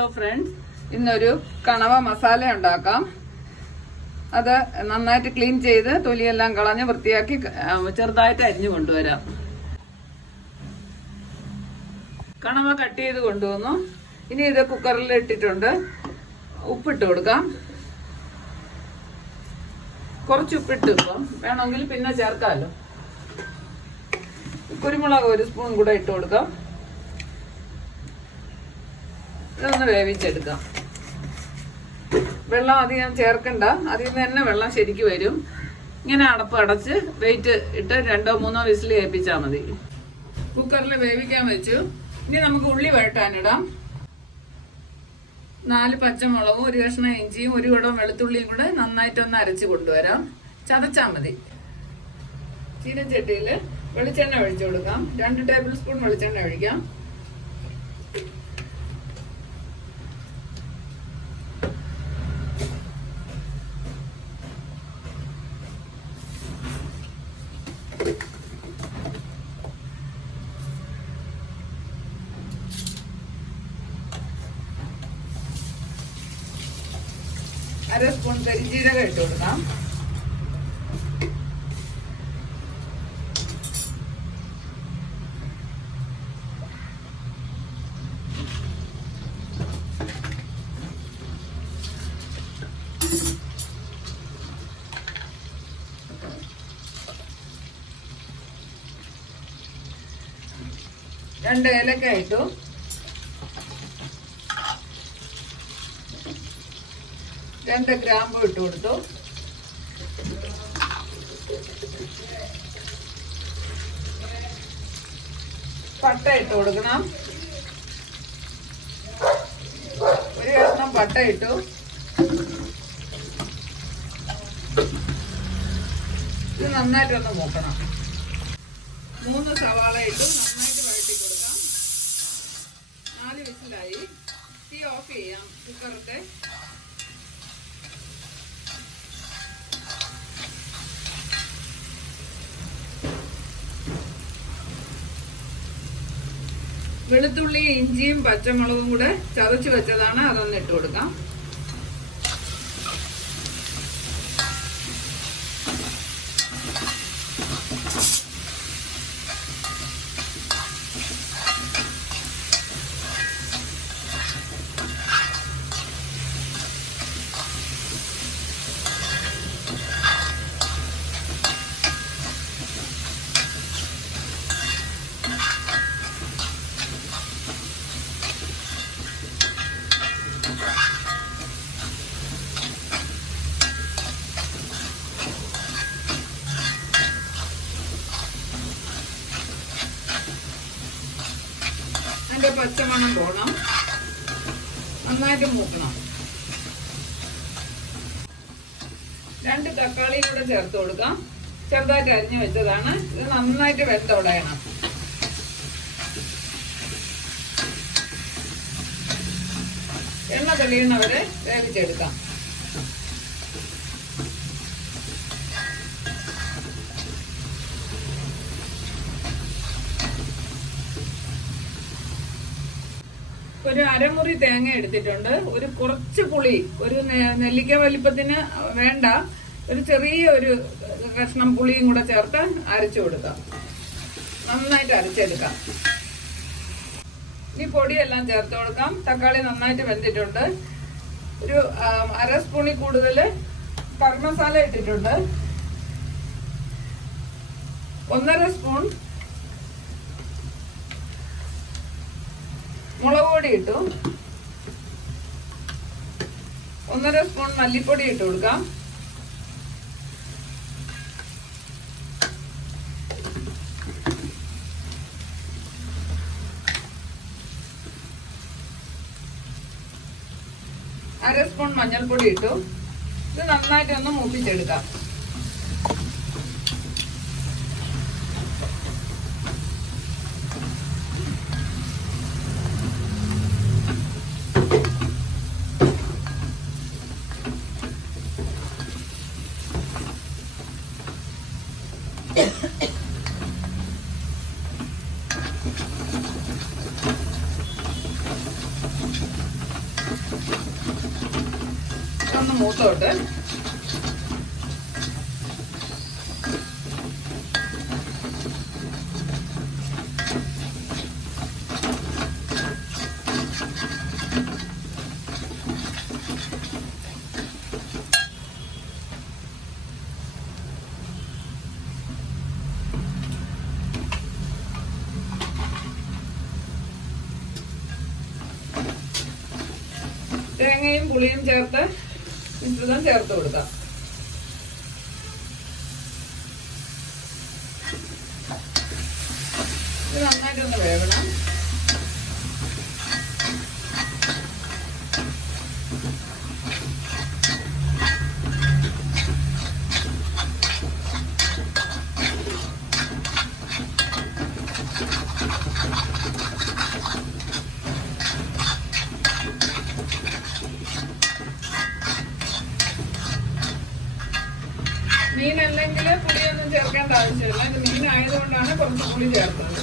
Hello friends ഇന്നൊരു കണവ മസാല ഉണ്ടാക്കാം. അത് നന്നായിട്ട് ക്ലീൻ ചെയ്ത് തൊലിയെല്ലാം കളഞ്ഞ് വൃത്തിയാക്കി ചെറുതായിട്ട് അരിഞ്ഞു കൊണ്ടുവരാം. കണവ കട്ട് ചെയ്ത് കൊണ്ടുവന്നു. ഇനി ഇത് കുക്കറിൽ ഇട്ടിട്ടുണ്ട്. ഉപ്പിട്ട് കൊടുക്കാം. കുറച്ച് ഉപ്പിട്ട് ഇപ്പം. വേണമെങ്കിൽ പിന്നെ ചേർക്കാമല്ലോ. കുരുമുളക് ഒരു സ്പൂൺ കൂടെ ഇട്ട് കൊടുക്കാം. ഇതൊന്ന് വേവിച്ചെടുക്കാം. വെള്ളം അധികം ചേർക്കണ്ട. അതിൽ നിന്ന് തന്നെ വെള്ളം ശരിക്ക് വരും. ഇങ്ങനെ അടപ്പ് അടച്ച് വെയിറ്റ് ഇട്ട് രണ്ടോ മൂന്നോ വിസിൽ ഏൽപ്പിച്ചാൽ മതി. കുക്കറിൽ വേവിക്കാൻ വെച്ചു. ഇനി നമുക്ക് ഉള്ളി വഴട്ടാനിടാം നാല് പച്ചമുളകും ഒരു കഷ്ണം ഇഞ്ചിയും ഒരു കുടം വെളുത്തുള്ളിയും കൂടെ നന്നായിട്ടൊന്ന് അരച്ച് കൊണ്ടുവരാം. ചതച്ചാൽ മതി. ചീനച്ചട്ടിയിൽ വെളിച്ചെണ്ണ ഒഴിച്ചു കൊടുക്കാം. രണ്ട് ടേബിൾ സ്പൂൺ വെളിച്ചെണ്ണ ഒഴിക്കാം. അര സ്പൂൺ കരിഞ്ജീരകം ഇട്ട് കൊടുക്കാം. രണ്ട് ഏലക്ക ഇട്ടു. രണ്ട് ഗ്രാമ്പ് ഇട്ട് കൊടുത്തു. പട്ട ഇട്ട് കൊടുക്കണം. ഒരു കഷ്ണം പട്ട ഇട്ടു. ഇത് നന്നായിട്ടൊന്ന് മൂക്കണം. മൂന്ന് സവാള ഇട്ടു. നന്നായിട്ട് വഴറ്റി കൊടുക്കാം. നാല് വിസിലായി. തീ ഓഫ് ചെയ്യാം. കുക്കറൊക്കെ വെളുത്തുള്ളി ഇഞ്ചിയും പച്ചമുളകും കൂടെ ചതച്ച് വെച്ചതാണ്. അതൊന്ന് ഇട്ട് കൊടുക്കാം. അതിന്റെ പച്ചമണം പോകണം നന്നായിട്ട് മൂക്കണം. രണ്ട് തക്കാളിയും കൂടെ ചേർത്ത് കൊടുക്കാം. ചെറുതായിട്ട് അരിഞ്ഞു വെച്ചതാണ്. ഇത് നന്നായിട്ട് വെന്തുടയണം എണ്ണ തെളിയുന്നവരെ വേവിച്ചെടുക്കാം. ഒരു അരമുറി തേങ്ങ എടുത്തിട്ടുണ്ട്. ഒരു കുറച്ച് പുളി ഒരു നെല്ലിക്ക വലിപ്പത്തിന് വേണ്ട. ഒരു ചെറിയ ഒരു കഷ്ണം പുളിയും കൂടെ ചേർത്ത് അരച്ചു കൊടുക്കാം. നന്നായിട്ട് അരച്ചെടുക്കാം. ഈ പൊടിയെല്ലാം ചേർത്ത് കൊടുക്കാം. തക്കാളി നന്നായിട്ട് വെന്തിട്ടുണ്ട്. ഒരു അര സ്പൂണിൽ കൂടുതൽ കർമ്മസാല മസാല ഇട്ടിട്ടുണ്ട്. ഒന്നര സ്പൂൺ മുളക് പൊടി ഇട്ടു. ഒന്നര സ്പൂൺ മല്ലിപ്പൊടി ഇട്ട് കൊടുക്കാം. അര സ്പൂൺ മഞ്ഞൾപ്പൊടി ഇട്ടു. ഇത് നന്നായിട്ട് ഒന്ന് മൂപ്പിച്ചെടുക്കാം. മൂത്തോട്ട്. തേങ്ങയും പുളിയും ചേർത്ത് മിശ്രിതം ചേർത്ത് കൊടുക്കാം. ഇത് നന്നായിട്ടൊന്ന് വേവണം. ചേർക്കേണ്ട ആവശ്യമില്ല ഇത് മീനായതുകൊണ്ടാണ് കുറച്ച് പുളി ചേർത്തത്.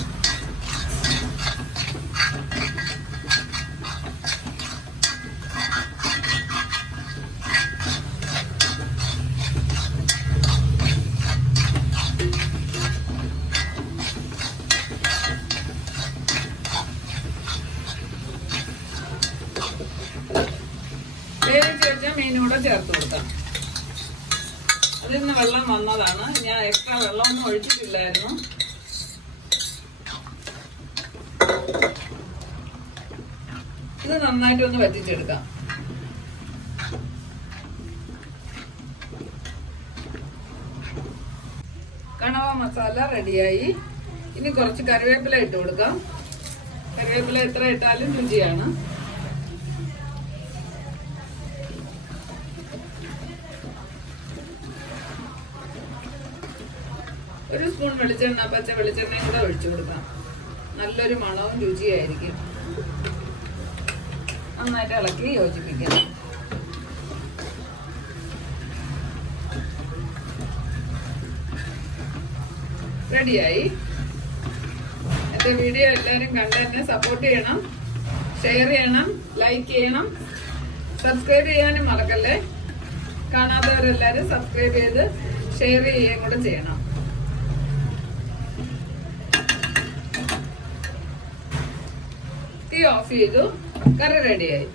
വേവിച്ച് വെച്ച മീനൂടെ ചേർത്ത് കൊടുക്കാം. അതിൽ വെള്ളം വന്നതാണ്. ഞാൻ എക്സ്ട്രാ വെള്ളമൊന്നും ഒഴിച്ചിട്ടില്ലായിരുന്നു. ഇത് നന്നായിട്ട് ഒന്ന് വറ്റിച്ചെടുക്കാം. കണവ മസാല റെഡിയായി. ഇനി കുറച്ച് കറിവേപ്പില ഇട്ട് കൊടുക്കാം. കറിവേപ്പില എത്ര ഇട്ടാലും രുചിയാണ്. ഒരു സ്പൂൺ വെളിച്ചെണ്ണ പച്ച വെളിച്ചെണ്ണയും കൂടെ ഒഴിച്ചു കൊടുക്കാം നല്ലൊരു മണവും രുചിയായിരിക്കും. നന്നായിട്ട് ഇളക്കി യോജിപ്പിക്കാം റെഡിയായി. എന്റെ വീഡിയോ എല്ലാവരും കണ്ട് എന്നെ സപ്പോർട്ട് ചെയ്യണം ഷെയർ ചെയ്യണം ലൈക്ക് ചെയ്യണം സബ്സ്ക്രൈബ് ചെയ്യാനും മറക്കല്ലേ? കാണാത്തവരെല്ലാവരും സബ്സ്ക്രൈബ് ചെയ്ത് ഷെയർ ചെയ്യുകയും കൂടെ ചെയ്യണം. തീ ഓഫ് ചെയ്തു കറി റെഡിയായി